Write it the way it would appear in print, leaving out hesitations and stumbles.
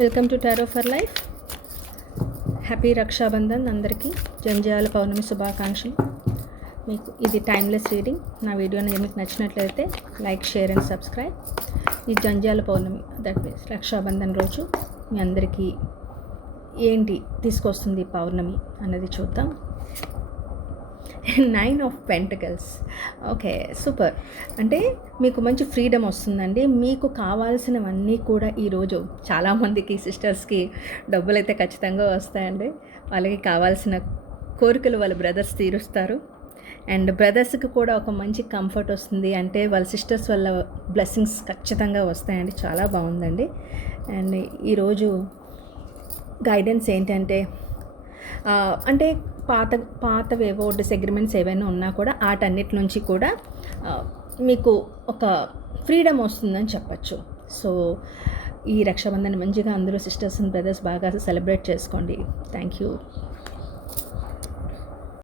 Welcome to tarot for life. Happy Rakshabandhan అందరికీ. జంజాల పౌర్ణమి శుభాకాంక్షలు. మీకు ఇది టైమ్లెస్ రీడింగ్. నా వీడియోని మీకు నచ్చినట్లయితే లైక్, షేర్ అండ్ సబ్స్క్రైబ్. ఈ జంజాల పౌర్ణమి, దట్ మీన్స్ రక్షాబంధన్ రోజు మీ అందరికీ ఏంటి తీసుకొస్తుంది పౌర్ణమి అన్నది చూద్దాం. 9 ఆఫ్ పెంటకల్స్. Okay, super. అంటే మీకు మంచి ఫ్రీడమ్ వస్తుందండి. మీకు కావాల్సినవన్నీ కూడా ఈరోజు చాలామందికి సిస్టర్స్కి డబ్బులు అయితే ఖచ్చితంగా వస్తాయండి. వాళ్ళకి కావాల్సిన కోరికలు వాళ్ళ బ్రదర్స్ తీరుస్తారు. అండ్ బ్రదర్స్కి కూడా ఒక మంచి కంఫర్ట్ వస్తుంది. అంటే వాళ్ళ సిస్టర్స్ వల్ల బ్లెస్సింగ్స్ ఖచ్చితంగా వస్తాయండి. చాలా బాగుందండి. అండ్ ఈరోజు గైడెన్స్ ఏంటంటే, అంటే పాతవేవో డిసగ్రిమెంట్స్ ఏవైనా ఉన్నా కూడా వాటన్నిటి నుంచి కూడా మీకు ఒక ఫ్రీడమ్ వస్తుందని చెప్పచ్చు. సో ఈ రక్షాబంధన్ మంచిగా అందరూ సిస్టర్స్ అండ్ బ్రదర్స్ బాగా సెలబ్రేట్ చేసుకోండి. Thank you.